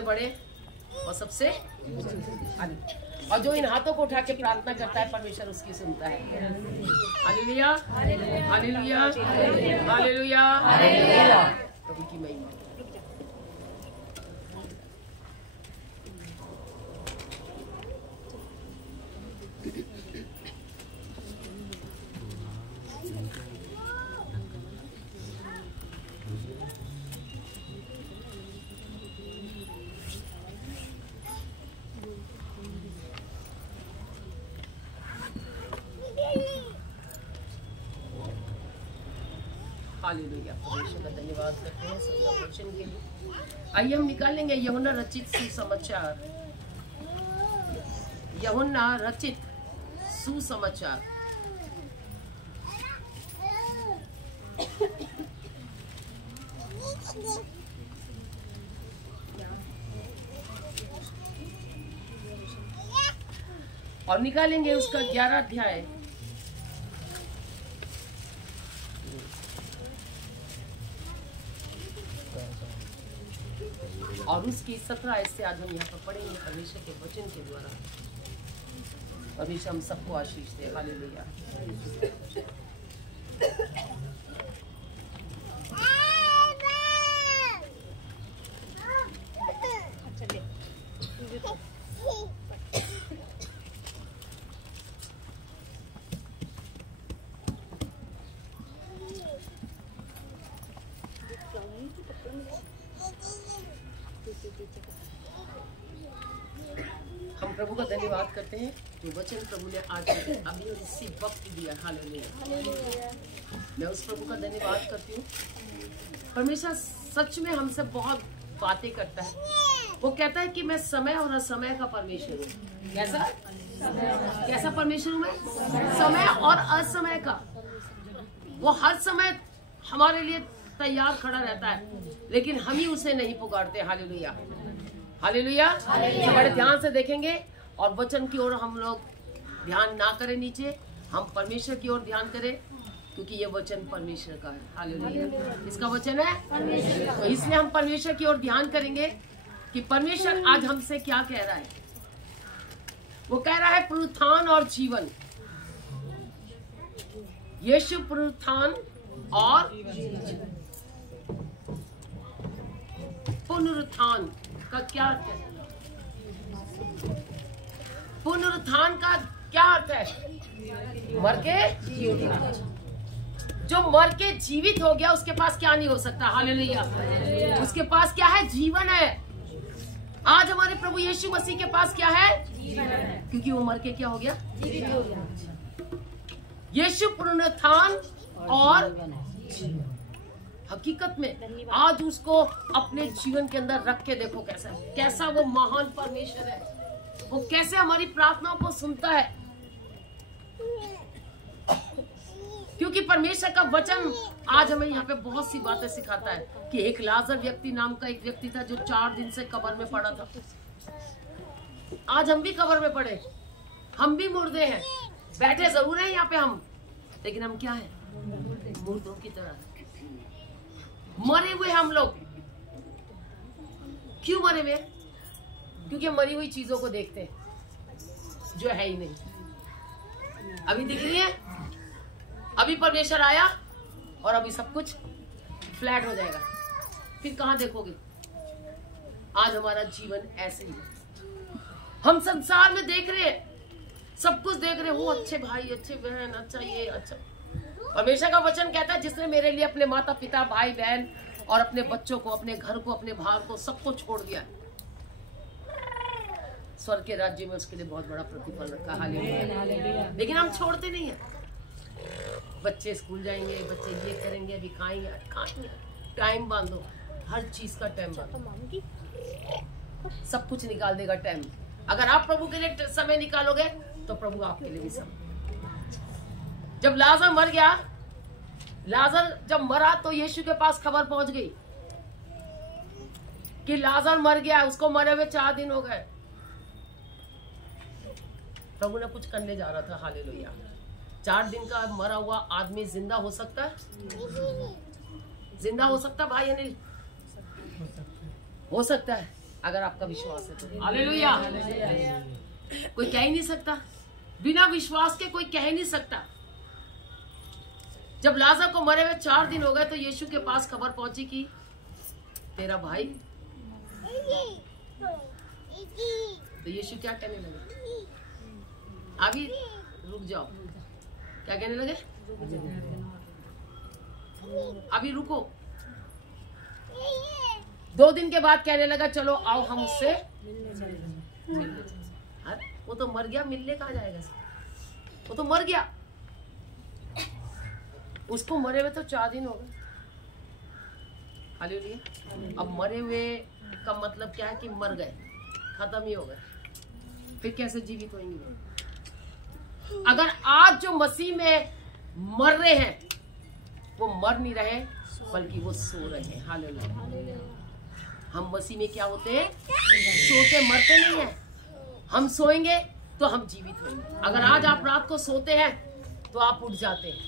सबसे बड़े और सबसे अनमोल। और जो इन हाथों को उठा के प्रार्थना करता है परमेश्वर उसकी सुनता है। हालेलुया, हालेलुया, हालेलुया, प्रभु की महिमा। हालेलुया, परमेश्वर का धन्यवाद करते हैं सबका वचन के लिए। आइए हम निकालेंगे यूहन्ना रचित सुसमाचार, यूहन्ना रचित सुसमाचार। और निकालेंगे उसका 11 अध्याय और उसकी 17 आयत से आज हम यहाँ पर पढ़ेंगे परमेश्वर के वचन के द्वारा। परमेश्वर हम सबको आशीष दे। हालेलुया। हम प्रभु का धन्यवाद करते हैं जो वचन प्रभु ने आज अभी और इसी वक्त दिया। हालेलुया। मैं उस प्रभु का धन्यवाद करती हूँ। परमेश्वर सच में हमसे बहुत बातें करता है। वो कहता है कि मैं समय और असमय का परमेश्वर हूँ। कैसा कैसा परमेश्वर हूँ मैं? समय और असमय का। वो हर समय हमारे लिए तैयार खड़ा रहता है, लेकिन हम ही उसे नहीं पुकारते। Hallelujah, hallelujah. बड़े ध्यान से देखेंगे और वचन की ओर हम लोग ध्यान ना करें नीचे, हम परमेश्वर की ओर ध्यान करें, क्योंकि ये वचन परमेश्वर का है। हालेलुया, इसका वचन है। तो इसलिए हम परमेश्वर की ओर ध्यान करेंगे कि परमेश्वर आज हमसे क्या कह रहा है। वो कह रहा है पुनरुत्थान और जीवन। यीशु पुनरुत्थान और पुनरुत्थान का क्या अर्थ है? पुनरुत्थान का क्या अर्थ है? मर के जो मर के जीवित हो गया उसके पास क्या नहीं हो सकता। हालेलुया, उसके पास क्या है? जीवन है। आज हमारे प्रभु यीशु मसीह के पास क्या है? क्योंकि वो मर के क्या हो गया? जीवित हो गया। यीशु पुनरुत्थान और हकीकत में आज उसको अपने जीवन के अंदर रख के देखो कैसा वो महान परमेश्वर है। वो कैसे हमारी प्रार्थनाओं को सुनता है, क्योंकि परमेश्वर का वचन आज हमें यहाँ पे बहुत सी बातें सिखाता है कि एक लाजर व्यक्ति नाम का एक व्यक्ति था जो 4 दिन से कब्र में पड़ा था। आज हम भी कब्र में पड़े, हम भी मुर्दे हैं। बैठे जरूर हैं यहाँ पे हम, लेकिन हम क्या हैं? मुर्दों की तरह मरे हुए हम लोग। क्यों मरे हुए? क्योंकि मरी हुई चीजों को देखते हैं जो है ही नहीं। अभी दिख रही है, अभी परमेश्वर आया और अभी सब कुछ फ्लैट हो जाएगा, फिर कहां देखोगे? आज हमारा जीवन ऐसे ही है। हम संसार में देख रहे हैं, सब कुछ देख रहे हैं, वो अच्छे भाई, अच्छे बहन, अच्छा ये, अच्छा। परमेश्वर का वचन कहता है जिसने मेरे लिए अपने माता पिता, भाई बहन और अपने बच्चों को, अपने घर को, अपने भार को, सबको छोड़ दिया, स्वर्ग के राज्य में उसके लिए बहुत बड़ा प्रतिफल रखा। हालेलुया। लेकिन हम छोड़ते नहीं है। बच्चे स्कूल जाएंगे, बच्चे ये करेंगे, अभी खाएंगे। टाइम बांधो, हर चीज का टाइम बांधो, सब कुछ निकाल देगा टाइम। अगर आप प्रभु के लिए समय निकालोगे तो प्रभु आपके लिए भी समय। जब लाजर मर गया, लाजर जब मरा तो यीशु के पास खबर पहुंच गई कि लाजर मर गया, उसको मरे हुए 4 दिन हो गए। प्रभु ने कुछ करने जा रहा था। हालेलुया। 4 दिन का मरा हुआ आदमी जिंदा हो सकता है? जिंदा हो सकता भाई अनिल? हो सकता है। अगर आपका विश्वास है तो। हालेलुया। कोई कह ही नहीं सकता, बिना विश्वास के कोई कह ही नहीं सकता। जब लाजर को मरे हुए 4 दिन हो गए तो यीशु के पास खबर पहुंची कि तेरा भाई, तो यीशु क्या कहने लगे? अभी रुक जाओ। क्या कहने लगे? अभी रुको। 2 दिन के बाद कहने लगा चलो आओ हम उससे मिलने। अरे वो तो मर गया, मिलने कहाँ जाएगा? वो तो मर गया, उसको मरे हुए तो 4 दिन हो गए। हालेलुया। अब मरे हुए का मतलब क्या है कि मर गए, खत्म ही हो गए, फिर कैसे जीवित होंगे? अगर आज जो मसीह में मर रहे हैं वो मर नहीं रहे बल्कि वो सो रहे हैं। हालेलुया। हम मसीह में क्या होते हैं? सोते मरते नहीं है। हम सोएंगे तो हम जीवित होंगे। अगर आज आप रात को सोते हैं तो आप उठ जाते हैं,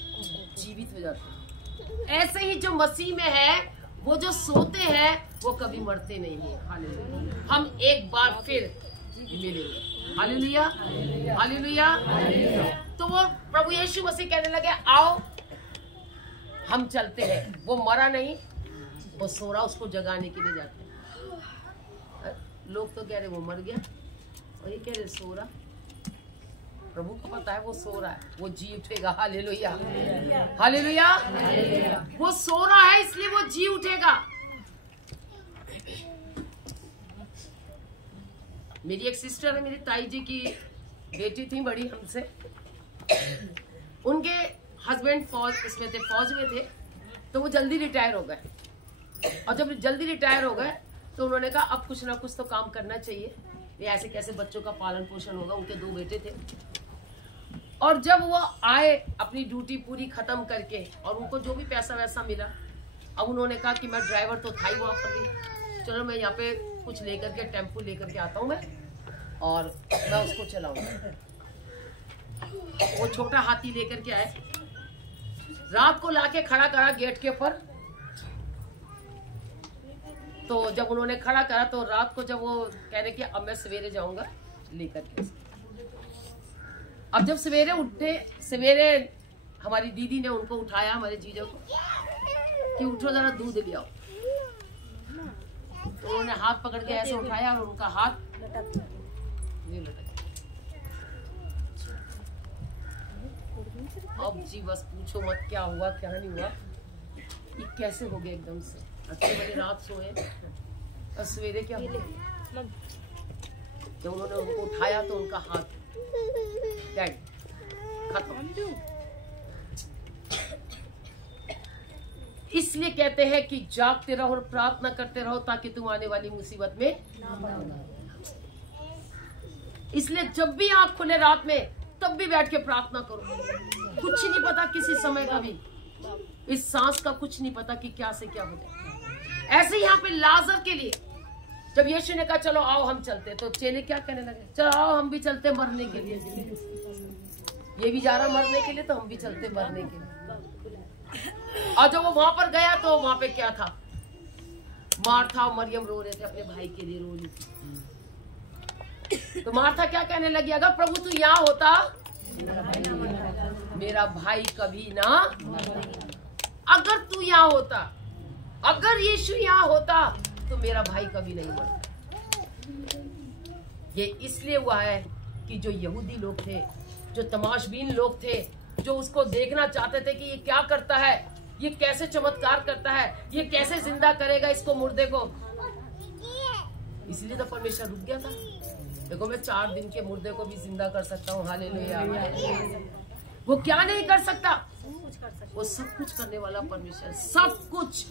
जीवित हो जाते हैं। ऐसे ही जो मसीह में है वो जो सोते हैं वो कभी मरते नहीं है। हालेलुया। हम एक बार फिर मिलेंगे। Hallelujah, hallelujah. तो वो प्रभु यीशु मसीह कहने लगे आओ हम चलते हैं। वो मरा नहीं, वो सो रहा, उसको जगाने के लिए जाते हैं। लोग तो कह रहे वो मर गया और ये कह रहे सो रहा। प्रभु को पता है वो सो रहा है, वो जी उठेगा। Hallelujah, hallelujah. वो सो रहा है इसलिए वो जी उठेगा। मेरी एक सिस्टर है, मेरी ताई जी की बेटी थी बड़ी हमसे। उनके हस्बैंड फौज इसमें थे, फौज में थे, तो वो जल्दी रिटायर हो गए। और जब जल्दी रिटायर हो गए तो उन्होंने कहा अब कुछ ना कुछ तो काम करना चाहिए, ये ऐसे कैसे बच्चों का पालन पोषण होगा। उनके 2 बेटे थे। और जब वो आए अपनी ड्यूटी पूरी खत्म करके और उनको जो भी पैसा वैसा मिला, अब उन्होंने कहा कि मैं ड्राइवर तो था ही वहां पर भी, चलो मैं यहाँ पे कुछ लेकर के टेम्पो लेकर के आता हूँ मैं और मैं उसको चलाऊंगा। वो छोटा हाथी लेकर के आए, रात को लाके खड़ा करा गेट के ऊपर। तो जब उन्होंने खड़ा करा तो रात को जब वो कह रहे कि अब मैं सवेरे जाऊंगा लेकर के। अब जब सवेरे उठे, सवेरे हमारी दीदी ने उनको उठाया, हमारे जीजा को, कि उठो जरा दूध ले आओ। तो उन्होंने हाथ पकड़ के ऐसे उठाया और उनका हाथ लटक। अब जी बस पूछो मत क्या हुआ क्या नहीं हुआ, ये कैसे हो गया एकदम से। अच्छे बड़ी रात सोए और सवेरे क्या हुआ? जब उन्होंने उनको उठाया तो उनका हाथ खत्म। इसलिए कहते हैं कि जागते रहो और प्रार्थना करते रहो ताकि तुम आने वाली मुसीबत में ना पड़ो। इसलिए जब भी आंख खुले रात में तब भी बैठ के प्रार्थना करो। कुछ नहीं पता किसी समय का भी, इस सांस का कुछ नहीं पता कि क्या से क्या हो जाए। ऐसे यहाँ पे लाजर के लिए जब यीशु ने कहा चलो आओ हम चलते, तो चेले क्या कहने लगे? चलो आओ हम भी चलते मरने के लिए। ये भी जा रहा मरने के लिए तो हम भी चलते मरने के लिए। और जब वो वहां पर गया तो वहां पे क्या था? मार्था और मरियम रो रहे थे, अपने भाई के लिए रो रही थी। तो मार्था क्या कहने लगी? अगर प्रभु तू यहाँ होता मेरा भाई कभी ना, अगर तू यहाँ होता, अगर यीशु यहाँ होता तो मेरा भाई कभी नहीं मरता। ये इसलिए हुआ है कि जो यहूदी लोग थे, जो तमाशबीन लोग थे, जो उसको देखना चाहते थे कि ये क्या करता है, ये कैसे चमत्कार करता है, ये कैसे जिंदा करेगा इसको मुर्दे को, इसलिए तो परमेश्वर रुक गया था। देखो मैं 4 दिन के मुर्दे को भी जिंदा कर सकता हूँ। हालेलुया। वो क्या नहीं कर सकता? वो सब कुछ करने वाला परमेश्वर, सब कुछ।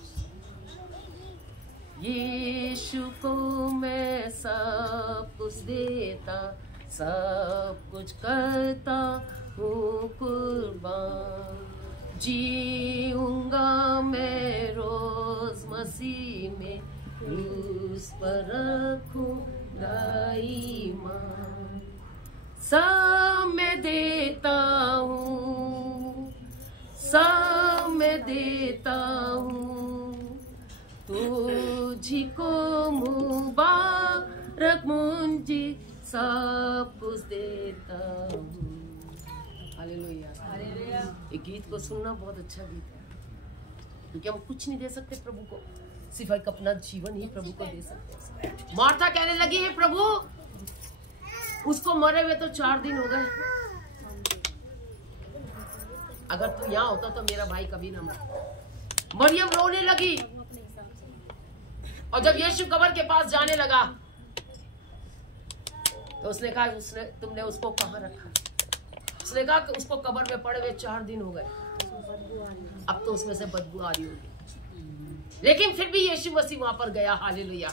यीशु को मैं सब कुछ देता, सब कुछ करता हूँ कुर्बान। जीऊंगा मैं रोज मसीह में, उस पर रखूंगा ईमान। सब मैं देता हूँ, सब मैं देता हूँ, तुझी को मुबारक मुंजी सब कुछ देता हूँ। हालेलुया। ये गीत को सुनना बहुत अच्छा गीत है, क्योंकि हम कुछ नहीं दे सकते प्रभु को, सिर्फ एक अपना जीवन ही प्रभु को दे सकते हैं। मार्था कहने लगी है प्रभु, उसको मरे हुए तो 4 दिन हो गए, अगर तू यहाँ होता तो मेरा भाई कभी ना मरता। मरियम रोने लगी, और जब यीशु कब्र के पास जाने लगा तो उसने कहा, तुमने उसको कहाँ रखा? उसने कहा कि उसको कब्र में पड़े हुए 4 दिन हो गए, अब तो उसमें से बदबू आ रही होगी। लेकिन फिर भी यीशु मसीह वहां पर गया। हालेलुया।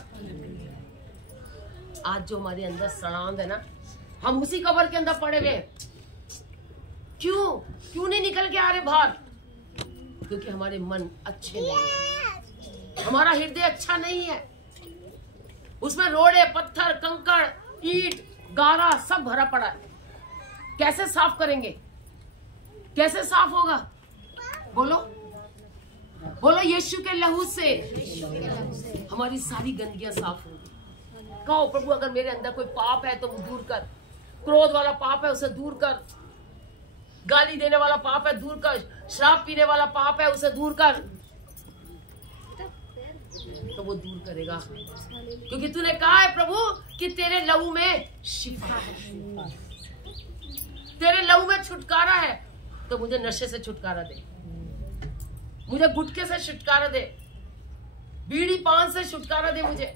आज जो हमारे अंदर सड़ांध है ना, हम उसी कब्र के अंदर पड़े हुए। क्यों नहीं निकल के आ रहे बाहर? क्योंकि हमारे मन अच्छे नहीं है, हमारा हृदय अच्छा नहीं है, उसमें रोड़े, पत्थर, कंकड़, ईंट, गारा सब भरा पड़ा है। कैसे साफ करेंगे? कैसे साफ होगा? बोलो बोलो। यीशु के लहू से हमारी सारी गंदगियां साफ होगी। कहो प्रभु, अगर मेरे अंदर कोई पाप है तो वो दूर कर, क्रोध वाला पाप है उसे दूर कर, गाली देने वाला पाप है दूर कर, शराब पीने वाला पाप है उसे दूर कर, तो वो दूर करेगा। क्योंकि तूने कहा है प्रभु कि तेरे लहू में शिफा है, तेरे लहू में छुटकारा है। तो मुझे नशे से छुटकारा दे, मुझे गुटखे से छुटकारा दे, बीड़ी पान से छुटकारा दे मुझे,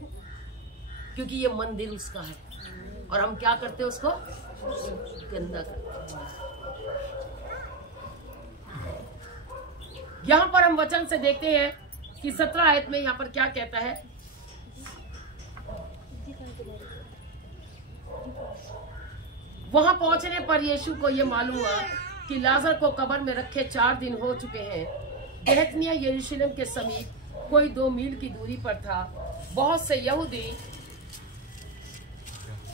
क्योंकि ये मंदिर उसका है और हम क्या करते हैं? उसको गंदा करते हैं। यहां पर हम वचन से देखते हैं कि 17 आयत में यहां पर क्या कहता है? वहां पहुंचने पर यीशु को यह मालूम हुआ कि लाजर को कब्र में रखे 4 दिन हो चुके हैं। बेथनिया यरूशलेम के समीप कोई 2 मील की दूरी पर था। बहुत से यहूदी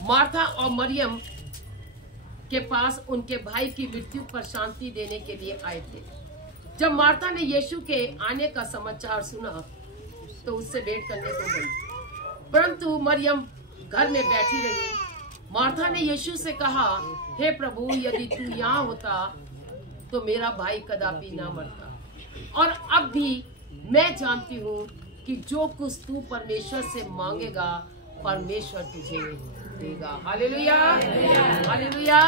मार्था और मरियम के पास उनके भाई की मृत्यु पर शांति देने के लिए आए थे। जब मार्था ने यीशु के आने का समाचार सुना तो उससे भेंट करने को गई, परंतु मरियम घर में बैठी रही। मार्था ने यीशु से कहा, हे प्रभु, यदि तू यहाँ होता तो मेरा भाई कदापि ना मरता। और अब भी मैं जानती हूँ कि जो कुछ तू परमेश्वर से मांगेगा परमेश्वर तुझे देगा। हालेलुया, हालेलुया,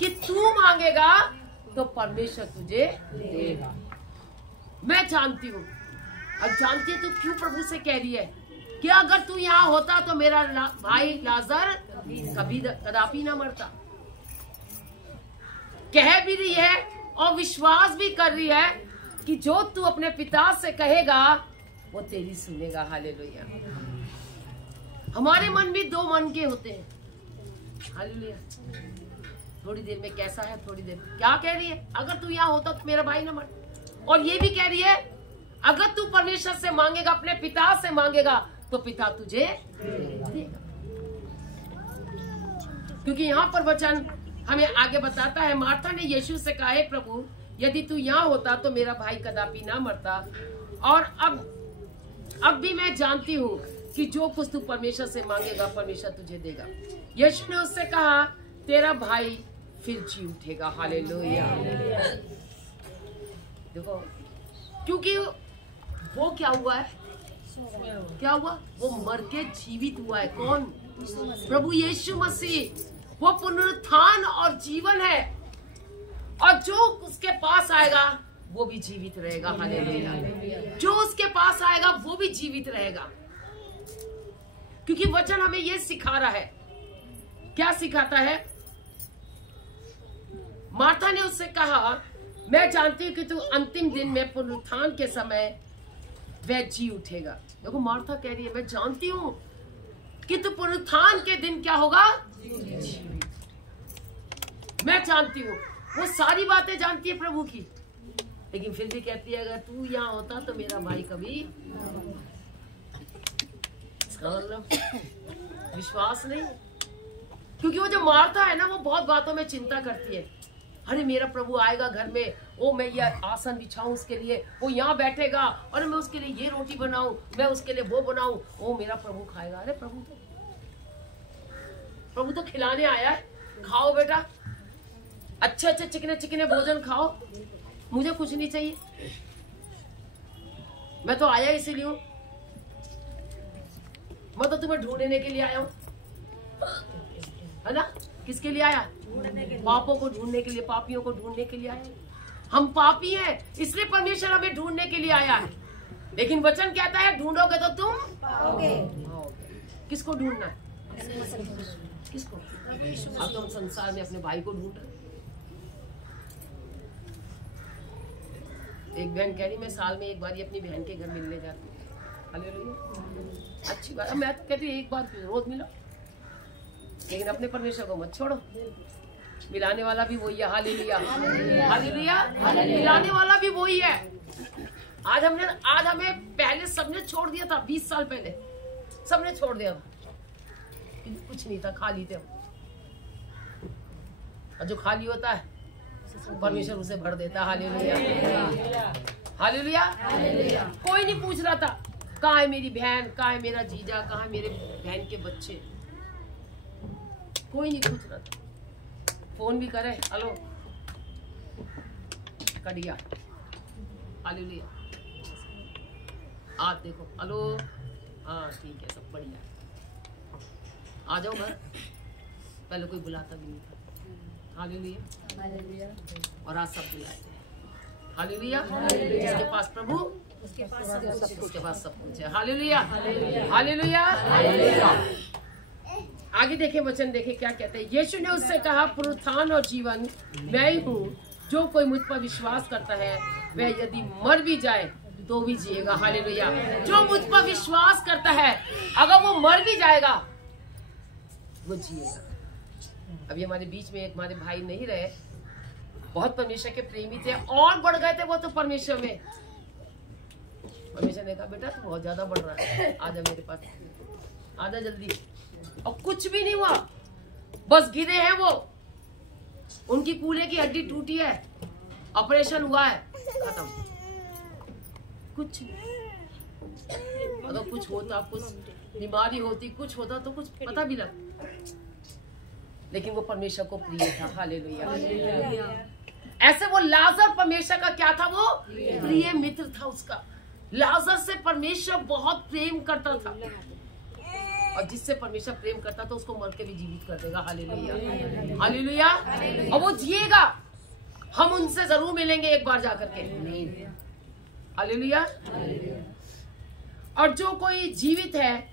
कि तू मांगेगा तो परमेश्वर तुझे देगा। मैं जानती हूँ। अब जानती है तो क्यों प्रभु से कह रही है कि अगर तू यहाँ होता तो मेरा भाई लाजर कदापि ना मरता। कह भी रही है और विश्वास भी कर रही है कि जो तू अपने पिता से कहेगा वो तेरी सुनेगा। हालेलुया। हमारे मन भी 2 मन के होते हैं। हालेलुया। थोड़ी देर में कैसा है, थोड़ी देर क्या कह रही है? अगर तू यहाँ होता तो मेरा भाई ना मर। और ये भी कह रही है अगर तू परमेश्वर से मांगेगा, अपने पिता से मांगेगा तो पिता तुझे देगा। क्योंकि यहाँ पर वचन हमें आगे बताता है, मार्था ने यीशु से कहा, हे प्रभु, यदि तू यहाँ होता तो मेरा भाई कदापि ना मरता। और अब भी मैं जानती हूँ कि जो कुछ तू परमेश्वर से मांगेगा परमेश्वर तुझे देगा। यीशु ने उससे कहा, तेरा भाई फिर जी उठेगा। हालेलुया। देखो, क्योंकि वो क्या हुआ है? क्या हुआ? वो मर के जीवित हुआ है। कौन? प्रभु यीशु मसीह। वो पुनरुत्थान और जीवन है, और जो उसके पास आएगा वो भी जीवित रहेगा। हालेलुया। जो उसके पास आएगा वो भी जीवित रहेगा। क्योंकि वचन हमें ये सिखा रहा है। क्या सिखाता है? मार्था ने उससे कहा, मैं जानती हूँ कि तू अंतिम दिन में पुनरुत्थान के समय वह जी उठेगा। देखो, मार्था कह रही है, मैं जानती हूँ कि तू पुनरुत्थान के दिन क्या होगा? मैं जानती हूँ। वो सारी बातें जानती है प्रभु की, लेकिन फिर भी कहती है, अगर तू यहाँ होता तो मेरा भाई कभी। विश्वास नहीं। क्योंकि वो जो मार्था है ना, वो बहुत बातों में चिंता करती है। अरे मेरा प्रभु आएगा घर में, ओ मैं ये आसन बिछाऊं उसके लिए, वो यहाँ बैठेगा और मैं उसके लिए ये रोटी बनाऊं, मैं उसके लिए वो बनाऊं, ओ मेरा प्रभु खाएगा। अरे प्रभु तो खिलाने आया है, खाओ बेटा, अच्छे अच्छे चिकने चिकने भोजन खाओ, मुझे कुछ नहीं चाहिए, मैं तो आया इसीलिए हूं, मैं तो तुम्हें ढूंढने के लिए आया हूं, है ना? किसके लिए आया? पापों को ढूंढने के लिए, पापियों को ढूंढने के लिए आया। हम पापी हैं, इसलिए परमेश्वर हमें ढूंढने के लिए आया है। लेकिन वचन कहता है ढूंढोगे तो तुम पाओगे। किसको ढूंढना है? किसको? अब तो हम संसार में अपने भाई को ढूंढ रहे। एक बहन कह रही मैं साल में एक बार ही अपनी बहन के घर मिलने जाती हूँ। हालेलुया, अच्छी बात। मैं तो कहती हूँ एक बार रोज मिलो, लेकिन अपने परमेश्वर को मत छोड़ो। मिलाने वाला भी वही है। हालेलुया, हालेलुया, मिलाने वाला भी वही है। आज हमें पहले सबने छोड़ दिया था, 20 साल पहले सबने छोड़ दिया था, कुछ नहीं था, खाली थे हम। और जो खाली होता है परमेश्वर उसे भर देता। Hallelujah, hallelujah. कोई नहीं पूछ रहा था कहाँ है मेरी बहन, कहाँ है मेरा जीजा, कहाँ है मेरे बहन के बच्चे, कोई नहीं पूछ रहा था। फोन भी करे, हेलो, कट गया। हालेलुया, आप देखो, हेलो, हाँ ठीक है, सब बढ़िया, आ जाओ घर। पहले कोई बुलाता भी नहीं था। हालेलुया, और आज सब बुलाते हैं। हालेलुया, जिसके पास प्रभु उसके पास सब कुछ है। Hallelujah, hallelujah. आगे देखे वचन, देखे क्या कहते हैं। यीशु ने उससे कहा, पुनरुत्थान और जीवन मैं ही हूँ, जो कोई मुझ पर विश्वास करता है वह यदि मर भी जाए तो भी जिएगा। हालेलुया, जो मुझ पर विश्वास करता है अगर वो मर भी जाएगा वो जिएगा। अभी हमारे बीच में एक हमारे भाई नहीं रहे, बहुत परमेश्वर के प्रेमी थे और बढ़ गए थे वो तो परमेश्वर में। परमेश्वर ने कहा बेटा तू बहुत ज्यादा बढ़ रहा है, आजा मेरे पास, आजा जल्दी। और कुछ भी नहीं हुआ, बस गिरे हैं वो, उनकी कूल्हे की हड्डी टूटी है, ऑपरेशन हुआ है, खत्म। कुछ नहीं। अगर कुछ होता, कुछ बीमारी होती, कुछ होता तो कुछ पता भी लगता, लेकिन वो परमेश्वर को प्रिय था। हालेलुया। ऐसे वो लाजर परमेश्वर का क्या था? वो प्रिय मित्र था उसका। लाजर से परमेश्वर बहुत प्रेम करता था, और जिससे परमेश्वर प्रेम करता था उसको मर के भी जीवित कर देगा। Hallelujah, hallelujah. और वो जिएगा, हम उनसे जरूर मिलेंगे एक बार जाकर के। हालेलुया। और जो कोई जीवित है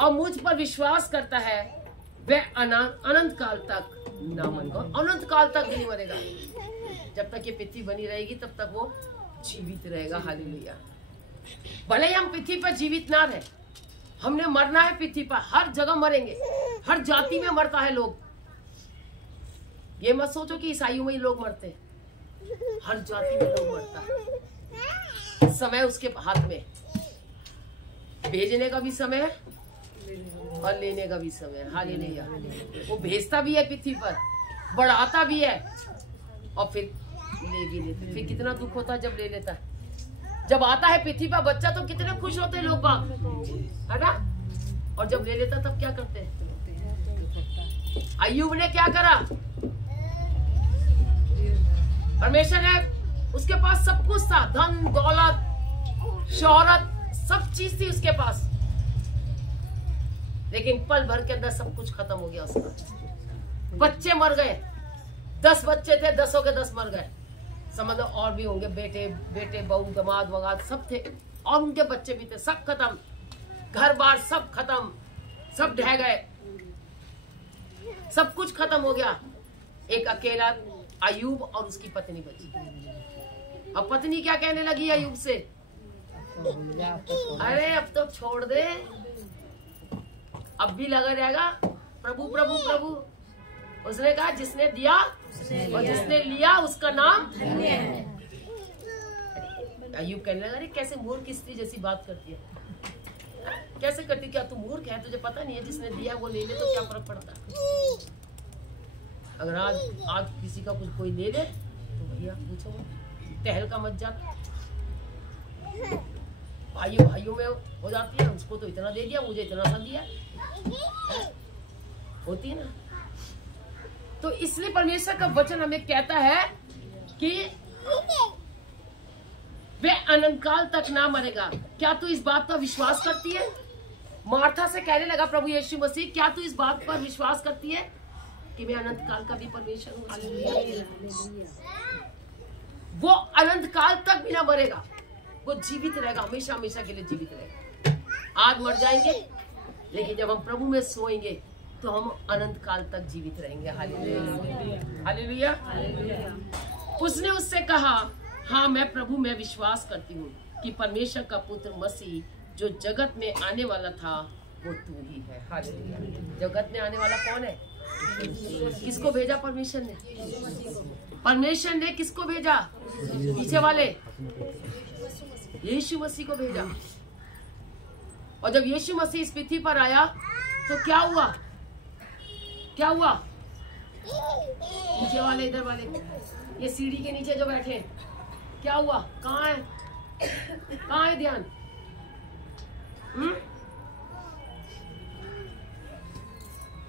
और मुझ पर विश्वास करता है वह अनंत काल तक ना मरेगा, अनंत काल तक नहीं मरेगा। जब तक ये पृथ्वी बनी रहेगी तब तक वो जीवित रहेगा। हालेलुया। भले ही हम पृथ्वी पर जीवित ना रहे, हमने मरना है पृथ्वी पर, हर जगह मरेंगे, हर जाति में मरता है लोग। ये मत सोचो कि ईसाइयों में ही लोग मरते हैं, हर जाति में लोग मरता है। समय उसके हाथ में, भेजने का भी समय है और लेने का भी समय है। हालेलुया। वो भेजता भी है पृथ्वी पर, बढ़ाता भी है और फिर ले भी लेते। फिर कितना दुख होता है जब ले लेता है। जब आता है पृथ्वी पर बच्चा तो कितने खुश होते हैं लोग बाग, है ना? और जब ले लेता तब क्या करते हैं? अय्यूब ने क्या करा? परमेश्वर ने, उसके पास सब कुछ था, धन दौलत शोहरत सब चीज थी उसके पास, लेकिन पल भर के अंदर सब कुछ खत्म हो गया उसका। बच्चे मर गए, 10 बच्चे थे, 10 के 10 मर गए। समझ लो और भी होंगे, बेटे बहू दमाद वगाद सब थे, और उनके बच्चे भी थे, सब खत्म, घर बार सब खत्म, सब ढह गए, सब कुछ खत्म हो गया। एक अकेला अय्यूब और उसकी पत्नी बची। अब पत्नी क्या कहने लगी अय्यूब से? अरे अब तो छोड़ दे, अब भी लगा रहेगा प्रभु प्रभु प्रभु। उसने कहा जिसने दिया और जिसने लिया उसका नाम धन्य है। अय्यूब कहने लगा, अरे कैसे मूर्ख स्त्री जैसी बात करती है, कैसे करती? क्या तू मूर्ख है? तुझे पता नहीं है जिसने दिया वो ले ले तो क्या फर्क पड़ता है? अगर आज किसी का कुछ कोई ले ले तो भैया पूछो, टहल का मत जा, भाइयों भाइयों में हो जाती है, उसको तो इतना दे दिया, मुझे इतना सा दिया, होती है ना। तो इसलिए परमेश्वर का वचन हमें कहता है कि वह अनंत काल तक ना मरेगा। क्या तू इस बात पर विश्वास करती है? मार्था से कहने लगा प्रभु यीशु मसीह, क्या तू इस बात पर विश्वास करती है कि मैं अनंत काल का भी परमेश्वर हूँ? वो अनंत काल तक भी ना मरेगा, वो जीवित रहेगा, हमेशा हमेशा के लिए जीवित रहेगा। आज मर जाएंगे, लेकिन जब हम प्रभु में सोएंगे तो हम अनंत काल तक जीवित रहेंगे। Hallelujah, hallelujah. उसने उससे कहा, हाँ मैं प्रभु में विश्वास करती हूँ कि परमेश्वर का पुत्र मसीह जो जगत में आने वाला था वो तू ही है। हालेलुया। जगत में आने वाला कौन है? किसको भेजा परमेश्वर ने? परमेश्वर ने किसको भेजा? पीछे वाले यीशु मसीह को भेजा। और जब यीशु मसीह इस पृथ्वी पर आया तो क्या हुआ? क्या हुआ? पीछे वाले, इधर वाले, ये सीढ़ी के नीचे जो बैठे, क्या हुआ? कहाँ है? कहाँ है ध्यान?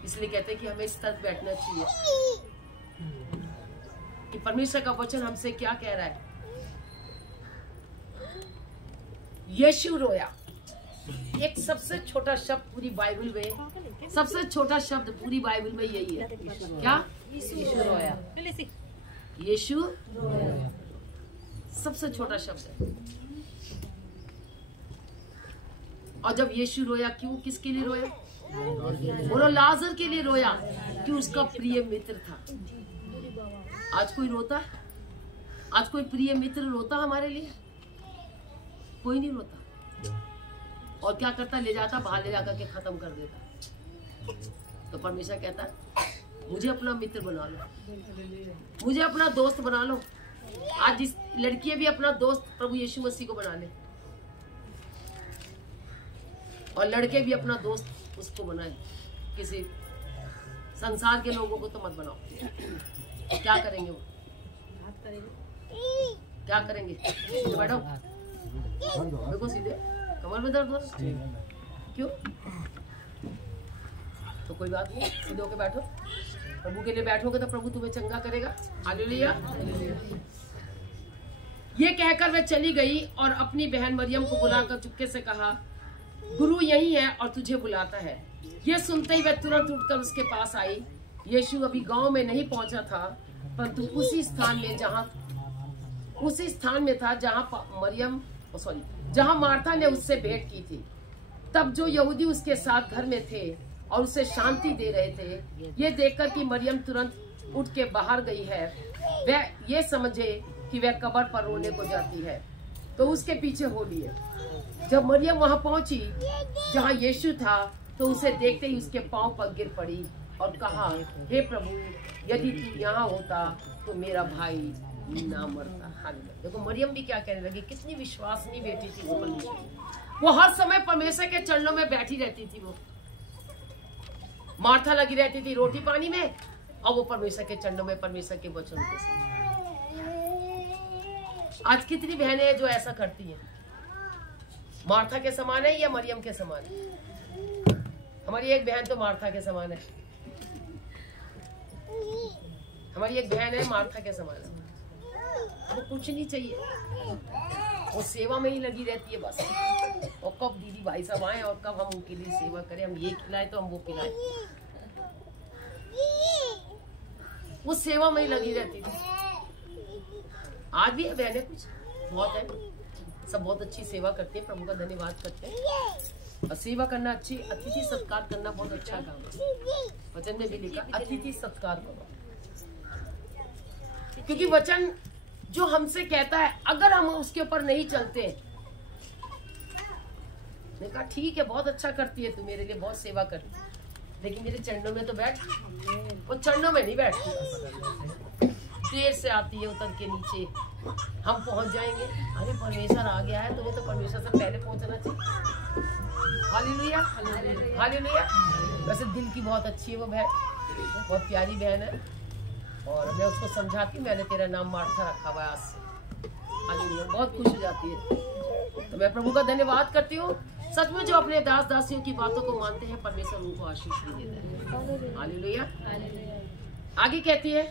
इसलिए कहते हैं कि हमें इस तरफ बैठना चाहिए कि परमेश्वर का वचन हमसे क्या कह रहा है। यीशु रोया। एक सबसे छोटा शब्द पूरी बाइबल में, सबसे छोटा शब्द पूरी बाइबल में यही है। क्या? यीशु रोया। यीशु सबसे छोटा शब्द है। और जब यीशु रोया, क्यों? किसके लिए रोया? बोलो, लाजर के लिए रोया, कि उसका प्रिय मित्र था। आज कोई रोता है? आज कोई प्रिय मित्र रोता हमारे लिए? कोई नहीं रोता। और क्या करता? ले जाता, बाहर ले जाकर के खत्म कर देता। तो परमेश्वर कहता है, मुझे अपना मित्र बना लो, मुझे अपना दोस्त बना लो। आज जिस लड़की भी अपना दोस्त प्रभु यीशु मसीह को बना ले, और लड़के भी अपना दोस्त उसको बनाए। किसी संसार के लोगों को तो मत बनाओ। क्या करेंगे वो? क्या करेंगे? बैठो, देखो सीधे, कमर में दर्द हो रहा है? क्यों? तो कोई बात नहीं, सीधे होके बैठो। प्रभु के लिए बैठोगे तो प्रभु तुम्हें चंगा करेगा। हालेलुया। ये कहकर वह चली गई और अपनी बहन मरियम को बुलाकर चुपके से कहा, गुरु यही है और तुझे बुलाता है। ये सुनते ही वह तुरंत उठकर उसके पास आई। यीशु अभी गांव में नहीं पहुंचा था, परंतु उसी स्थान में था जहां मार्था ने उससे भेंट की थी। तब जो यहूदी उसके साथ घर में थे और उसे शांति दे रहे थे, ये देखकर कि मरियम तुरंत उठ के बाहर गई है, वह ये समझे कि वह कब्र पर रोने को जाती है, तो उसके पीछे हो लिए। जब मरियम वहां पहुंची जहां यीशु था, तो उसे देखते ही उसके पांव पर गिर पड़ी और कहा, हे प्रभु, यदि तू यहाँ होता तो मेरा भाई ना मरता। हालेलुया। देखो मरियम भी क्या कहने लगी, कितनी विश्वासनीय बेटी थी वो हर समय परमेश्वर के चरणों में बैठी रहती थी। वो मार्था लगी रहती थी रोटी पानी में, और वो परमेश्वर के चरणों में परमेश्वर के वचन को सुनती। आज कितनी बहनें हैं जो ऐसा करती हैं? मार्था के समान है या मरियम के समान है? हमारी एक बहन तो मार्था के समान है। हमारी एक बहन है मार्था के समान है। वो कुछ नहीं चाहिए, वो सेवा में ही लगी रहती है बस। और कब दीदी भाई साहब आए और कब हम उनके लिए सेवा करें, हम ये खिलाए तो हम वो खिलाए, वो सेवा में ही लगी रहती थी। आज भी है बहनें, कुछ बहुत है, सब बहुत अच्छी सेवा करती है, प्रभु का धन्यवाद करते हैं। और सेवा करना अच्छी, अतिथि सत्कार करना बहुत अच्छा काम है। वचन में भी लिखा, अतिथि सत्कार करो। क्योंकि वचन जो हमसे कहता है, अगर हम उसके ऊपर नहीं चलते, मैंने कहा ठीक है, बहुत अच्छा करती है तू, मेरे लिए बहुत सेवा करती, लेकिन मेरे चरणों में तो बैठ। वो चरणों में नहीं बैठती, देर से आती है उतर के नीचे। हम पहुंच जाएंगे, अरे परमेश्वर आ गया है, तुम्हें तो परमेश्वर से पहले पहुंचना चाहिए। Hallelujah, hallelujah. वैसे दिल की बहुत अच्छी है वो बहन, बहुत प्यारी बहन है, और मैं उसको समझाती हूँ, मैंने तेरा नाम मार्था रखा हुआ है आज से। हालेलुया, बहुत खुश हो जाती है। तो मैं प्रभु का धन्यवाद करती हूँ। सच में जो अपने दास दासियों की बातों को मानते हैं, परमेश्वर उनको आशीष भी देता है। हालेलुया। आगे कहती है,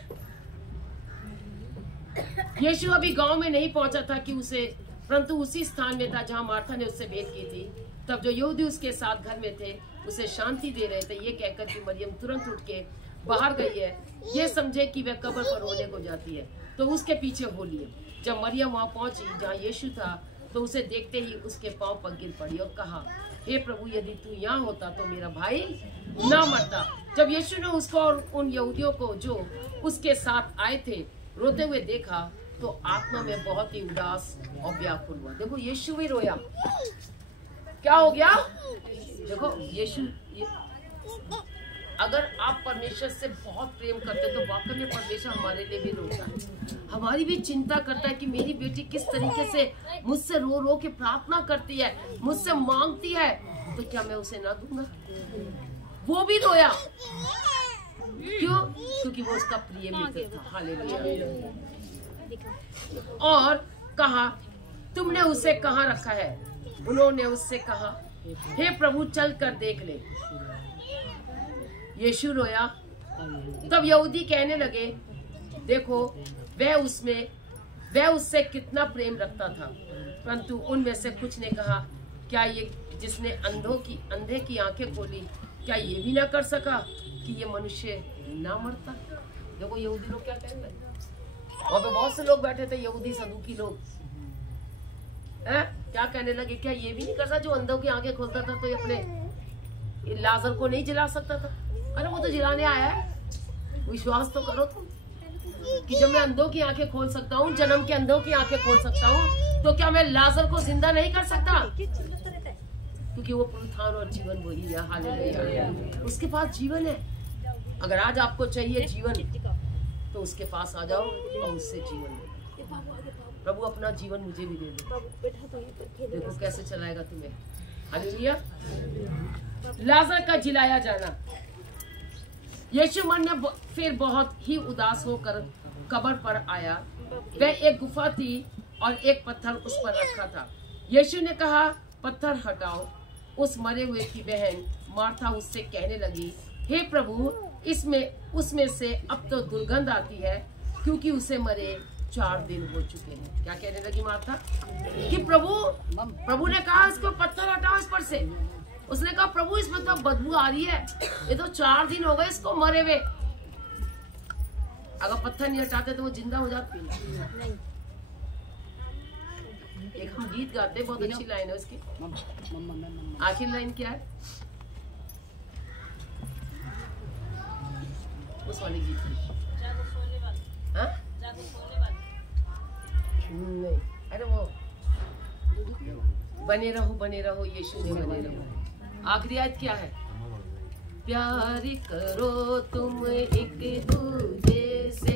यीशु अभी गांव में नहीं पहुंचा था कि उसे, परंतु उसी स्थान में था जहां मार्था ने उससे भेंट की थी। तब जो यहूदी उसके साथ घर में थे उसे शांति दे रहे थे, ये कहकर कि मरियम तुरंत उठ के बाहर गई है, ये समझे कि वह कब्र पर रोने को जाती है, तो उसके पीछे हो लिए। जब मरियम वहां पहुंची जहां यीशु था, तो उसे देखते ही उसके पांव पर गिर पड़ी और कहा, हे प्रभु, यदि तू यहाँ होता तो मेरा भाई ना मरता। जब यीशु ने उसको और उन यहूदियों को जो उसके साथ आए थे रोते हुए देखा, तो आत्मा में बहुत ही उदास और व्याकुल हुआ। देखो, यीशु भी रोया। क्या हो गया? देखो, यीशु, अगर आप परमेश्वर से बहुत प्रेम करते तो वाकई में परमेश्वर हमारे लिए भी रोता है, हमारी भी चिंता करता है कि मेरी बेटी किस तरीके से मुझसे रो रो के प्रार्थना करती है, मुझसे मांगती है, तो क्या मैं उसे ना दूंगा? वो भी रोया। क्यों? क्योंकि वो उसका प्रिय मित्र था। हालेलुया। और कहा, तुमने उसे कहाँ रखा है? उन्होंने उससे कहा, हे प्रभु, चल कर देख ले। यीशु रोया। तब यहूदी कहने लगे, देखो, वह उससे कितना प्रेम रखता था। परंतु उनमें से कुछ ने कहा, क्या ये जिसने अंधे की आंखें खोली, क्या ये भी ना कर सका कि ये मनुष्य ना मरता? देखो, यहूदी लोग क्या कहने लगे। वहां पे बहुत से लोग बैठे थे, यहूदी सदूकी लोग, क्या कहने लगे, क्या ये भी नहीं करता जो अंधों की आंखें खोलता था, तो ये अपने लाजर को नहीं जिला सकता था? अरे वो तो जिलाने आया है। विश्वास तो करो तुम कि जब मैं अंधों की आंखें खोल सकता हूँ, जन्म के अंधों की आंखें खोल सकता हूँ, तो क्या मैं लाजर को जिंदा नहीं कर सकता? क्योंकि वो पुनरुत्थान और जीवन वही है। हालेलुया। उसके पास जीवन है। अगर आज आपको चाहिए जीवन, तो उसके पास आ जाओ और उससे जीवन ले। प्रभु अपना जीवन मुझे भी दे दे। देखो कैसे चलाएगा तुम्हें। हालेलुया। लाजर का जिलाया जाना। यीशु मन में फिर बहुत ही उदास होकर कब्र पर आया। वह एक गुफा थी और एक पत्थर उस पर रखा था। यीशु ने कहा, पत्थर हटाओ। उस मरे हुए की बहन मार्था उससे कहने लगी, हे प्रभु, उसमें से अब तो दुर्गंध आती है, क्योंकि उसे मरे 4 दिन हो चुके हैं। क्या कहने लगी मार्था? कि प्रभु ने कहा, इसको पत्थर हटाओ इस पर से। उसने कहा, प्रभु, इसमें तो बदबू आ रही है, ये तो 4 दिन हो गए इसको मरे हुए। अगर पत्थर नहीं हटाते तो वो जिंदा हो जाती है। एक हम गीत गाते, बहुत अच्छी लाइन है उसकी। आखिर लाइन क्या है उस वाली गीत की? नहीं, अरे वो बने रहो यीशु में बने रहो। आखिरी आयत क्या है? प्यार करो तुम एक दूजे से,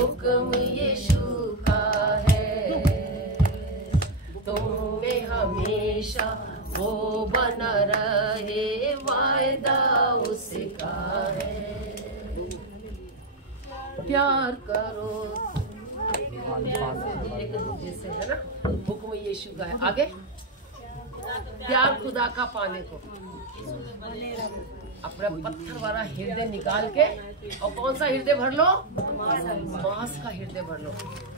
हुक्म यीशु का है, तुम में हमेशा वो बना रहे, वायदा उसका है। प्यार करो एक दूजे से, है ना, हुक्म यीशु का है। आगे, प्यार खुदा का पाने को, अपना पत्थर वाला हृदय निकाल के, और कौन सा हृदय भर लो? मांस का हृदय भर लो।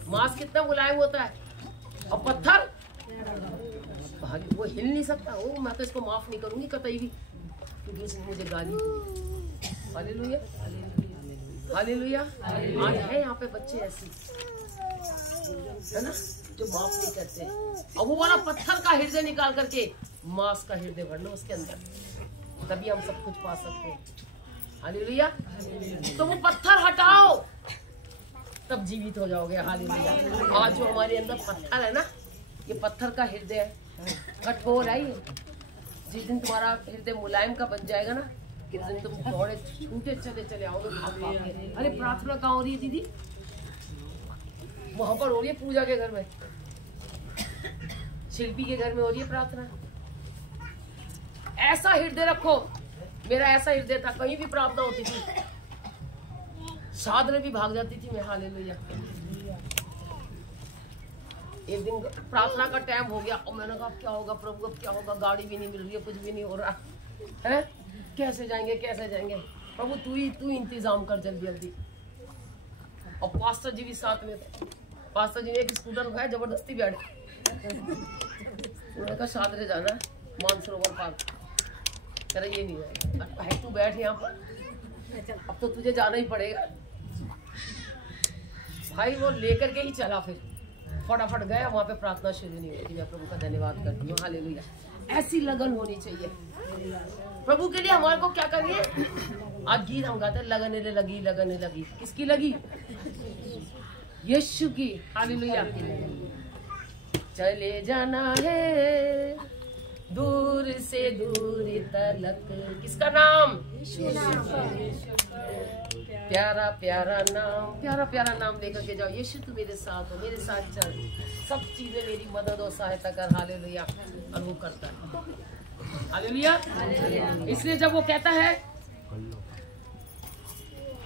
मांस कितना मुलायम होता है, और पत्थर वो हिल नहीं सकता। वो मैं तो इसको माफ नहीं करूंगी कतई भी, क्योंकि उसने मुझे गाली दी। Hallelujah, hallelujah. आज है यहाँ पे बच्चे ऐसे, है ना, जो माफ नहीं करते। और वो वाला पत्थर का हृदय निकाल करके मांस का हृदय भर लो उसके अंदर, तभी हम सब कुछ पा सकते हैं। हालेलुया। तो वो पत्थर हटाओ, तब जीवित हो जाओगे। हालेलुया। आज जो हमारे अंदर पत्थर है ना, ये पत्थर का हृदय है, कठोर है ये। जिस दिन तुम्हारा हृदय मुलायम का बन जाएगा ना, किस दिन तुम थोड़े छूटे चले आओगे। अरे प्रार्थना कहाँ हो रही है दीदी? वहां पर हो रही है, पूजा के घर में, शिल्पी के घर में हो रही है प्रार्थना। ऐसा हृदय रखो। मेरा ऐसा हृदय था, कहीं भी प्रार्थना होती थी, शादरे भी भाग जाती थी मैं, हालेलुया। एक दिन प्रार्थना का टाइम हो गया और मैंने कहा क्या होगा प्रभु, अब क्या होगा, गाड़ी भी नहीं मिल रही है, कुछ भी नहीं हो रहा है, कैसे जाएंगे कैसे जाएंगे। प्रभु तू इंतजाम कर जल्दी जल्दी। और पास्टर जी भी साथ में थे। पास्टर जी ने एक स्कूटर उठाया, जबरदस्ती बैठ उन्होंने कहा शादरे जाना मानसरोवर पार्क। कह रहा ये नहीं जाएगा, भाई तू बैठ यहाँ पर, अब तो तुझे जाना ही पड़ेगा। भाई वो लेकर के ही चला, फिर फटाफट गया, वहाँ पे प्रार्थना शुरू नहीं हुई थी। मैं प्रभु का धन्यवाद करती हूँ, हालेलुया। ऐसी लगन होनी चाहिए प्रभु के लिए। हमारे को क्या करनी है? आज गीत हम गाते हैं, लगने लगी लगने लगी। किसकी लगी? यीशु की, हालेलुया। चले जाना है दूर से दूर तलक, किसका नाम? प्यारा प्यारा नाम, प्यारा प्यारा नाम लेकर के जाओ। यीशु तू मेरे साथ हो, मेरे साथ चल, सब चीजें मेरी मदद और सहायता कर, हालेलुया। और वो करता है, हालेलुया। इसलिए जब वो कहता है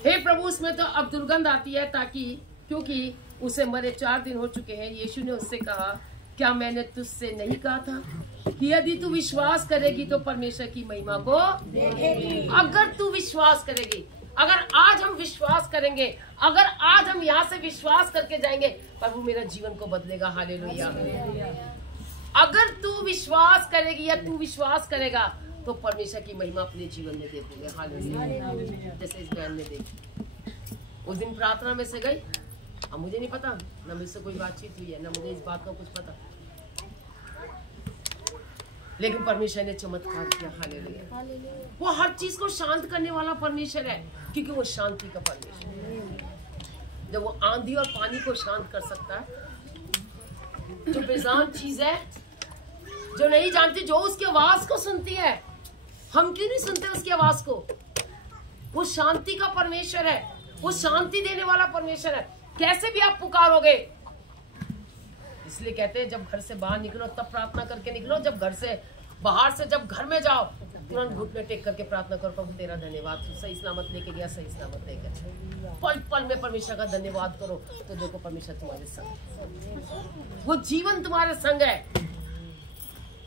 हे प्रभु, उसमें तो अब दुर्गंध आती है, ताकि क्योंकि उसे मरे 4 दिन हो चुके हैं। यीशु ने उससे कहा, क्या मैंने तुझसे नहीं कहा था कि यदि तू विश्वास करेगी तो परमेश्वर की महिमा को देखेगी। अगर तू विश्वास करेगी, अगर आज हम विश्वास करेंगे, अगर आज हम यहाँ से विश्वास करके जाएंगे, प्रभु मेरा जीवन को बदलेगा, हालेलुया। अगर तू विश्वास करेगी या तू विश्वास करेगा तो परमेश्वर की महिमा अपने जीवन में देखेंगे, हालेलुया। जैसे इस बहन ने देखी, उस दिन प्रार्थना में से गई, अब मुझे नहीं पता, ना मुझसे कोई बातचीत हुई है, ना मुझे इस बात का कुछ पता, लेकिन परमेश्वर ने चमत्कार किया, हालेलुया। वो हर चीज को शांत करने वाला परमेश्वर है, क्योंकि वो शांति का परमेश्वर है। जब वो आंधी और पानी को शांत कर सकता है, जो बेजान चीज है, जो नहीं जानती, जो उसकी आवाज को सुनती है, हम क्यों नहीं सुनते उसकी आवाज को? वो शांति का परमेश्वर है, वो शांति देने वाला परमेश्वर है। कैसे भी आप पुकारोगे, इसलिए कहते हैं जब घर से बाहर निकलो तब प्रार्थना करके निकलो, जब घर से बाहर से जब घर में जाओ तुरंत घुटने टेक करके प्रार्थना करो, प्रभु तेरा धन्यवाद, सही सलामत लेके गया, सही सलामत लेकर। पल पल में परमेश्वर का धन्यवाद करो, तो देखो परमेश्वर तुम्हारे संग, वो जीवन तुम्हारे संग है।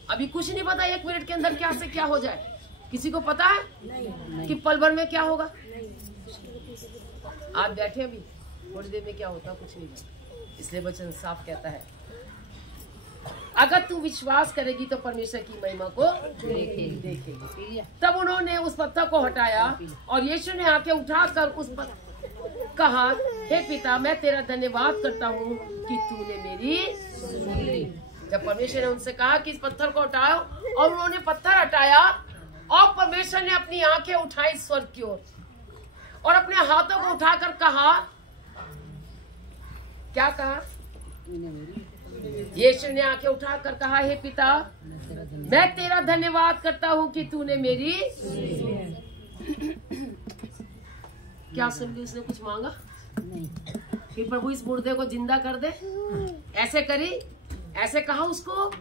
अभी कुछ नहीं पता 1 मिनट के अंदर क्या से क्या हो जाए, किसी को पता है? नहीं। कि पल भर में क्या होगा? आप बैठे अभी थोड़ी देर में क्या होता, कुछ नहीं। इसलिए वचन साफ कहता है, अगर तू विश्वास करेगी तो परमेश्वर की महिमा को देखेगी। तब उन्होंने उस पत्थर को हटाया और यीशु ने आके उठाकर उस पत्थर कहा, हे पिता, मैं तेरा धन्यवाद करता हूँ कि तूने मेरी सुनी। जब परमेश्वर ने उनसे कहा कि इस पत्थर को हटाओ, और उन्होंने पत्थर हटाया, और परमेश्वर ने अपनी आंखें उठाई स्वर्ग की ओर और अपने हाथों को उठाकर कहा, क्या कहा? यीशु ने आंखें उठाकर कहा, हे पिता, मैं तेरा धन्यवाद करता हूँ कि तूने मेरी क्या सुन ली? उसने कुछ मांगा नहीं कि प्रभु इस मुर्दे को जिंदा कर दे, ऐसे करी, ऐसे कहा उसको?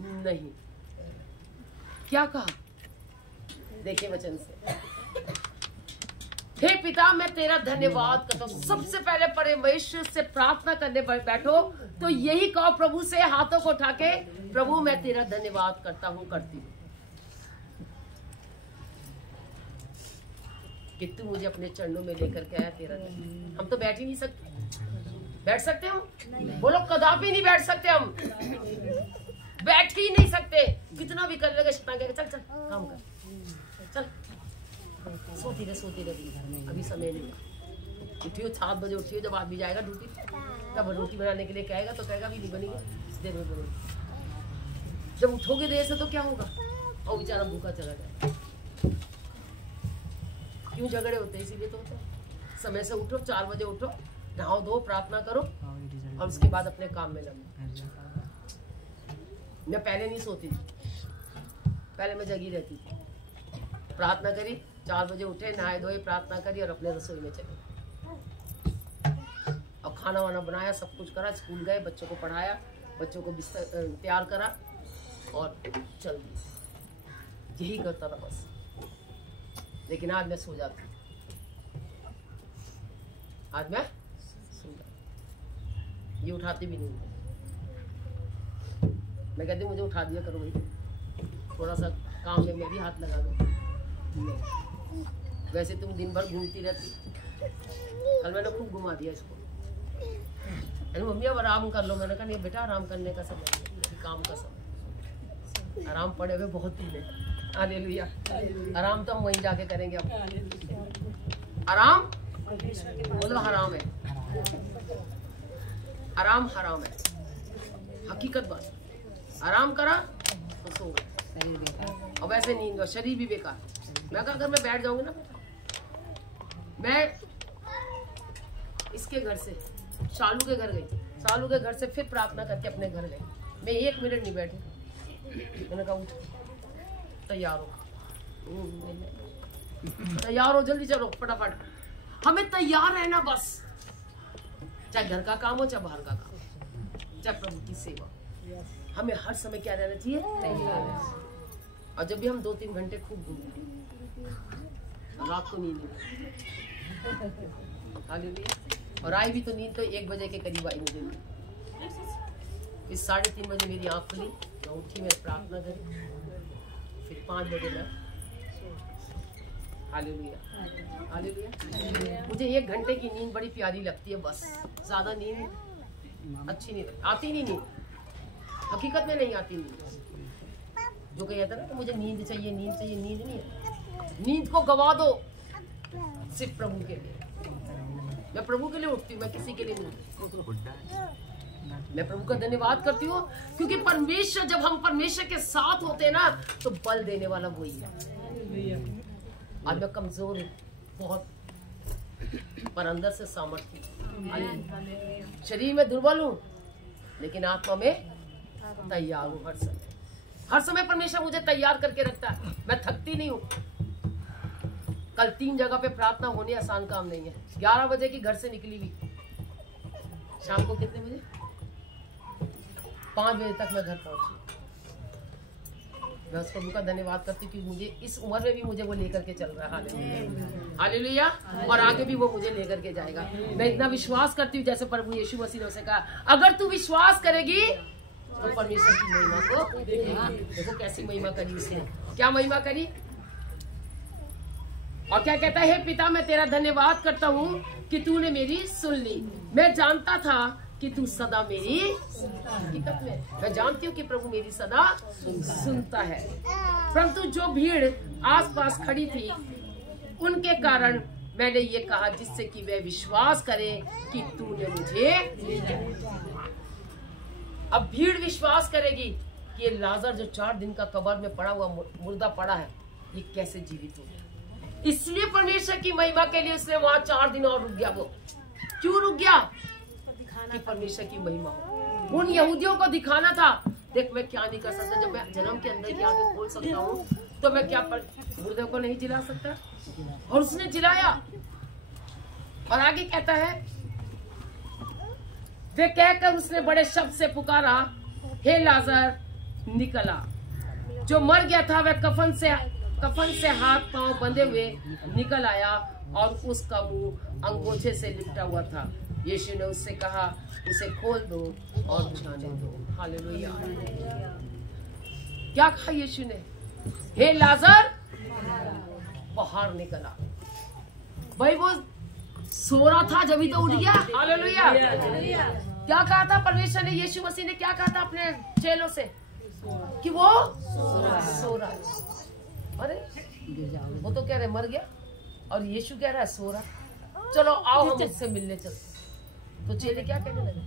नहीं। क्या कहा? देखिए वचन से, हे पिता, मैं तेरा धन्यवाद करता हूँ। सबसे पहले परमेश्वर से प्रार्थना करने पर बैठो तो यही कहो प्रभु से, हाथों को उठा के, प्रभु मैं तेरा धन्यवाद करता हूँ, करती हूँ कि तू मुझे अपने चरणों में लेकर के आया। तेरा हम तो बैठ ही नहीं सकते। बैठ सकते हो? बोलो, कदापि नहीं बैठ सकते, हम बैठ ही नहीं सकते। कितना भी कर लेगा, शैतान कहेगा चल चल काम कर, चल सोती रहे, अभी समय नहीं। उठियो 7 बजे उठियो, जब आदमी जाएगा ड्यूटी, तब रोटी बनाने के लिए कहेगा तो कहेगा भी नहीं बनेगी, देर में बनेगी। जब उठोगे देर से तो क्या होगा? और बेचारा भूखा चला जाएगा। क्यों झगड़े होते हैं? इसीलिए तो होता है। समय से उठो, 4 बजे उठो, नहाओ धो, प्रार्थना करो और उसके बाद अपने काम में लगो। मैं पहले नहीं सोती थी, पहले मैं जगी रहती थी। प्रार्थना करी, 4 बजे उठे, नहाए धोए, प्रार्थना करी और अपने रसोई में चले। और खाना वाना बनाया, सब कुछ करा, स्कूल गए, बच्चों को पढ़ाया, बच्चों को बिस्तर तैयार करा और चल दी। यही करता था बस। लेकिन आज मैं सो जाती, आज मैं सो गया। ये उठाती भी नहीं, मैं कहती मुझे उठा दिया करो भाई, थोड़ा सा काम में मैं भी हाथ लगा दूँ। वैसे तुम दिन भर घूमती रहती, कल मैंने खूब घुमा दिया इसको। अरे मम्मी अब आराम कर लो, मैंने कहा नहीं बेटा आराम करने का समय नहीं, काम का समय। आराम पड़े हुए बहुत दिन है। हालेलुया। आराम तो हम वहीं जाके करेंगे। अब आराम बोलो हराम है, आराम हराम है, हकीकत बात। आराम करा तो सो गए, अब ऐसे नींद शरीर भी बेकार। मैं कहा अगर मैं बैठ जाऊंगी ना, मैं इसके घर से शालू के घर गई, शालू के घर से फिर प्रार्थना करके अपने घर गई। मैं 1 मिनट नहीं बैठी, मैंने कहा उठ तैयार हो, तैयार हो, जल्दी चलो फटाफट। हमें तैयार रहना बस, चाहे घर का काम हो चाहे बाहर का काम, चाहे प्रभु की सेवा, हमें हर समय क्या रहना चाहिए, तैयार रहना। और जब भी हम 2-3 घंटे खूब घूमें, रात को नींद नहीं, और आई भी तो नींद तो 1 बजे के करीब आई मुझे नींद। फिर 3:30 बजे मेरी आँख खुली, मैं उठी, मैं प्रार्थना करी, फिर 5 बजे मैं हालेलुया हालेलुया। मुझे 1 घंटे की नींद बड़ी प्यारी लगती है, बस ज्यादा नींद अच्छी नहीं आती, नहीं नींद हकीकत में नहीं आती नींद। जो कहता है ना मुझे नींद चाहिए, नींद चाहिए, नींद नहीं है। नींद को गवा दो सिर्फ प्रभु के लिए। मैं प्रभु के लिए उठती हूँ, मैं किसी के लिए नहीं। मैं प्रभु का धन्यवाद करती हूँ, क्योंकि परमेश्वर, जब हम परमेश्वर के साथ होते हैं ना, तो बल देने वाला वही है। आज मैं कमजोर हूँ बहुत, पर अंदर से सामर्थ्य, शरीर में दुर्बल हूँ, लेकिन आत्मा में तैयार हूँ। हर समय परमेश्वर मुझे तैयार करके रखता है, मैं थकती नहीं हूँ। कल 3 जगह पे प्रार्थना होनी आसान काम नहीं है। 11 बजे की घर से निकली हुई, शाम को कितने बजे, 5 बजे तक मैं घर पहुंची। मैं उस प्रभु का धन्यवाद करती हूँ कि मुझे इस उम्र में भी मुझे वो लेकर के चल रहा है। हालेलुया। और आगे भी वो मुझे लेकर के जाएगा। मैं इतना विश्वास करती हूँ, जैसे प्रभु यीशु मसीह ने उसे कहा, अगर तू विश्वास करेगी तो परमेश्वर की महिमा को देखो कैसी महिमा करी उसने। क्या महिमा करी, और क्या कहता है, हे पिता मैं तेरा धन्यवाद करता हूँ कि तूने मेरी सुन ली। मैं जानता था कि तू सदा मेरी, हकीकत में मैं जानती हूँ कि प्रभु मेरी सदा सुनता है। परंतु जो भीड़ आसपास खड़ी थी उनके कारण मैंने ये कहा, जिससे कि वे विश्वास करें कि तूने मुझे। अब भीड़ विश्वास करेगी कि ये लाजर जो 4 दिन का कब्र में पड़ा हुआ मुर्दा पड़ा है, ये कैसे जीवित हो गया। इसलिए परमेश्वर की महिमा के लिए उसने वहां 4 दिन और रुक गया। वो क्यों रुक गया, कि परमेश्वर की महिमा हो। उन यहूदियों को दिखाना था, देख मैं क्या नहीं कर सकता, जब मैं जन्म के अंदर की आंखें खोल सकता हूँ तो मैं क्या मुर्दे को नहीं जिला सकता। और उसने जिलाया। और आगे कहता है, वे कहकर उसने बड़े शब्द से पुकारा, हे लाजर निकला। जो मर गया था वह कफन से हाथ पांव बंधे हुए निकल आया और उसका मुंह अंगोछे से लिपटा हुआ था। यीशु ने उससे कहा, उसे खोल दो और जाने दो। हालेलुया। क्या कहा यीशु ने, हे लाजर बाहर निकला। भाई वो सो रहा था, जब ही तो उठ गया। हालेलुया। क्या कहा था परमेश्वर ने, यीशु मसीह ने क्या कहा था अपने चेलों से, कि वो सो रहा है। अरे वो तो कह रहे मर गया, और यीशु कह रहा है सो रहा। चलो आओ हम इससे मिलने चलते। तो चेले क्या कहने लगे,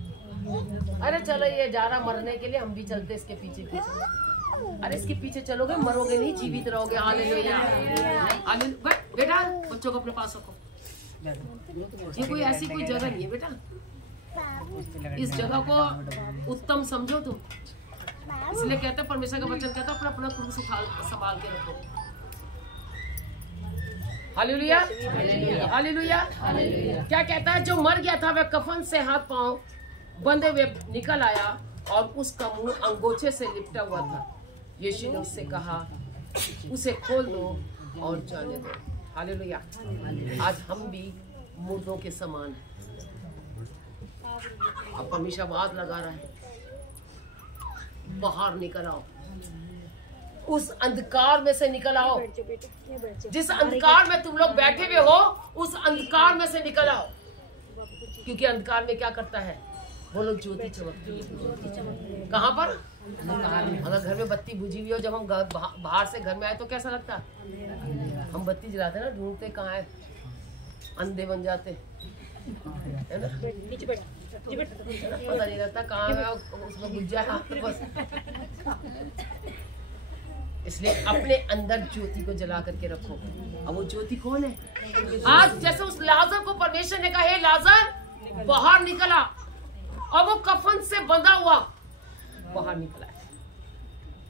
अरे चलो ये जा रहा मरने के लिए, हम भी चलते इसके पीछे पीछे। अरे इसके पीछे चलोगे मरोगे नहीं, जीवित रहोगे। हालेलुया। बेटा बच्चों को अपने पास रखो। ये कोई ऐसी कोई जगह नहीं है बेटा, इस जगह को उत्तम समझो तुम। इसलिए कहते हैं, परमेश्वर का वचन कहता है, अपना अपना क्रूस संभाल के रखो। Hallelujah hallelujah. क्या कहता है, जो मर गया था वह कफन से हाथ पांव बंधे हुए निकल आया और उसका मुंह अंगोछे से लिपटा हुआ था। यीशु ने उससे कहा, उसे खोल दो और जाने दो। हालेलुया। आज हम भी मुर्दों के समान हैं। अब परमेश्वर आवाज लगा रहा है, बाहर निकल आओ, उस अंधकार में से निकल आओ। जिस अंधकार में तुम लोग बैठे हुए हो, उस अंधकार में से निकल आओ। क्योंकि अंधकार में क्या करता है, वो लोग ज्योति चमकती है। कहाँ पर? अगर घर में बत्ती बुझी हुई हो, जब हम बाहर से घर में आए तो कैसा लगता है? हम बत्ती जलाते ना, ढूंढते कहाँ है, अंधे बन जाते है ना, पता नहीं लगता कहाँ है, उसमें बुझ जाए तो बस। इसलिए अपने अंदर ज्योति को जला करके रखो। अब वो ज्योति कौन है? आज जैसे उस लाजर को परमेश्वर ने कहा, हे लाजर बाहर निकला, और वो कफन से बंधा हुआ बाहर निकला।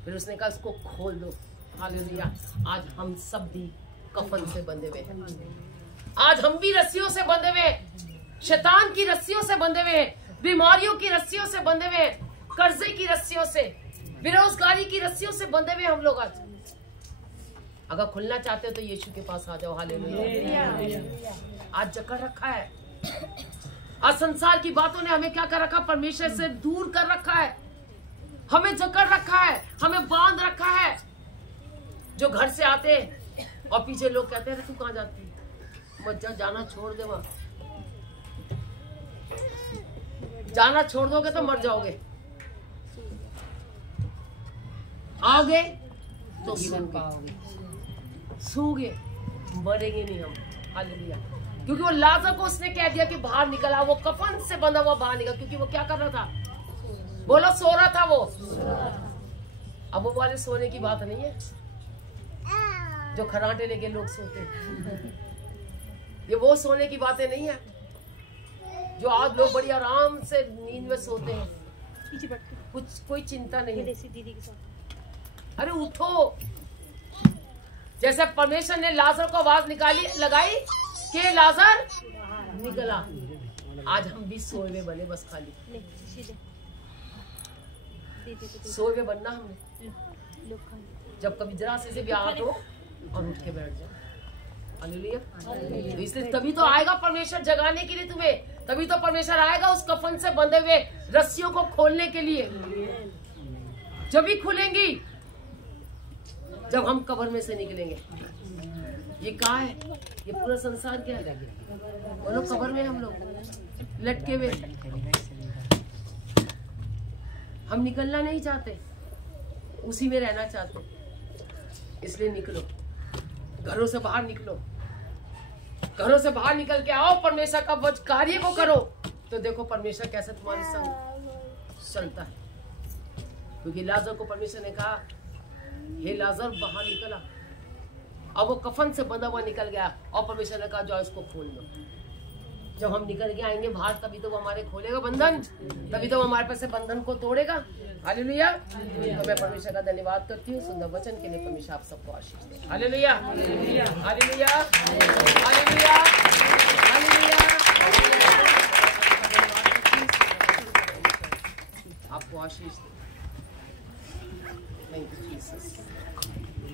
फिर उसने कहा इसको खोल दो। हालेलुया। आज हम सब भी कफन से बंधे हुए हैं। आज हम भी रस्सियों से बंधे हुए हैं, शैतान की रस्सियों से बंधे हुए हैं, बीमारियों की रस्सियों से बंधे हुए हैं, कर्जे की रस्सियों से, बेरोजगारी की रस्सियों से बंधे हुए हम लोग। अगर खुलना चाहते हो तो यीशु के पास आ जाओ। हालेलुया। आज जकड़ रखा है, आज संसार की बातों ने हमें क्या कर रखा, परमेश्वर से दूर कर रखा है, हमें जकड़ रखा है, हमें बांध रखा है। जो घर से आते और पीछे लोग कहते हैं तू कहाँ जाती, मत जा, जाना छोड़ दे, वहां जाना छोड़ दोगे तो मर जाओगे, आओगे तो सूगे, मरेंगे नहीं हम। हालेलुया। क्योंकि वो लाजर को उसने कह दिया कि बाहर निकला, वो कफन से बंधा हुआ बाहर निकला। क्योंकि वो क्या कर रहा था, बोलो सो रहा था वो। अब वो वाले सोने की बात नहीं है जो खराटे लेके लोग सोते हैं। ये वो सोने की बातें नहीं है जो आज लोग बड़ी आराम से नींद में सोते हैं, कुछ कोई चिंता नहीं है। अरे उठो। जैसे परमेश्वर ने लाजर को आवाज लगाई कि लाजर निकला, आज हम भी सोए हुए बने, बस खाली सोए हुए बनना हमने। जब कभी जरा से भी आहट हो और उठ के बैठ जाओ। हालेलुया। तो इसलिए तभी तो आएगा परमेश्वर जगाने के लिए तुम्हें, तभी तो परमेश्वर आएगा उस कफन से बंधे हुए रस्सियों को खोलने के लिए। जब भी खुलेंगी जब हम कब्र में से निकलेंगे। ये कहाँ है, ये पूरा संसार क्या है, वो लोग कब्र में, हम लोग लटके हुए। हम निकलना नहीं चाहते, उसी में रहना चाहते। इसलिए निकलो, घरों से बाहर निकलो, घरों से बाहर निकल के आओ, परमेश्वर का वचन कार्य को करो, तो देखो परमेश्वर कैसे तुम्हारे संग चलता है। क्योंकि लाजर को परमेश्वर ने कहा, हे लाजर बाहर निकला, अब वो कफन से बंधा हुआ निकल गया, और परमेश्वर ने कहा जाओ इसको खोल दो। जब हम निकल के आएंगे बाहर, तभी तो वो हमारे खोलेगा बंधन, तभी तो हमारे पास से बंधन को तोड़ेगा। हालेलुया। तो मैं परमेश्वर का धन्यवाद करती हूँ सुंदर वचन के लिए। परमेश्वर आप सबको आशीष दे। Hallelujah, hallelujah, hallelujah, hallelujah. आपको आशीष दे। Thank you Jesus.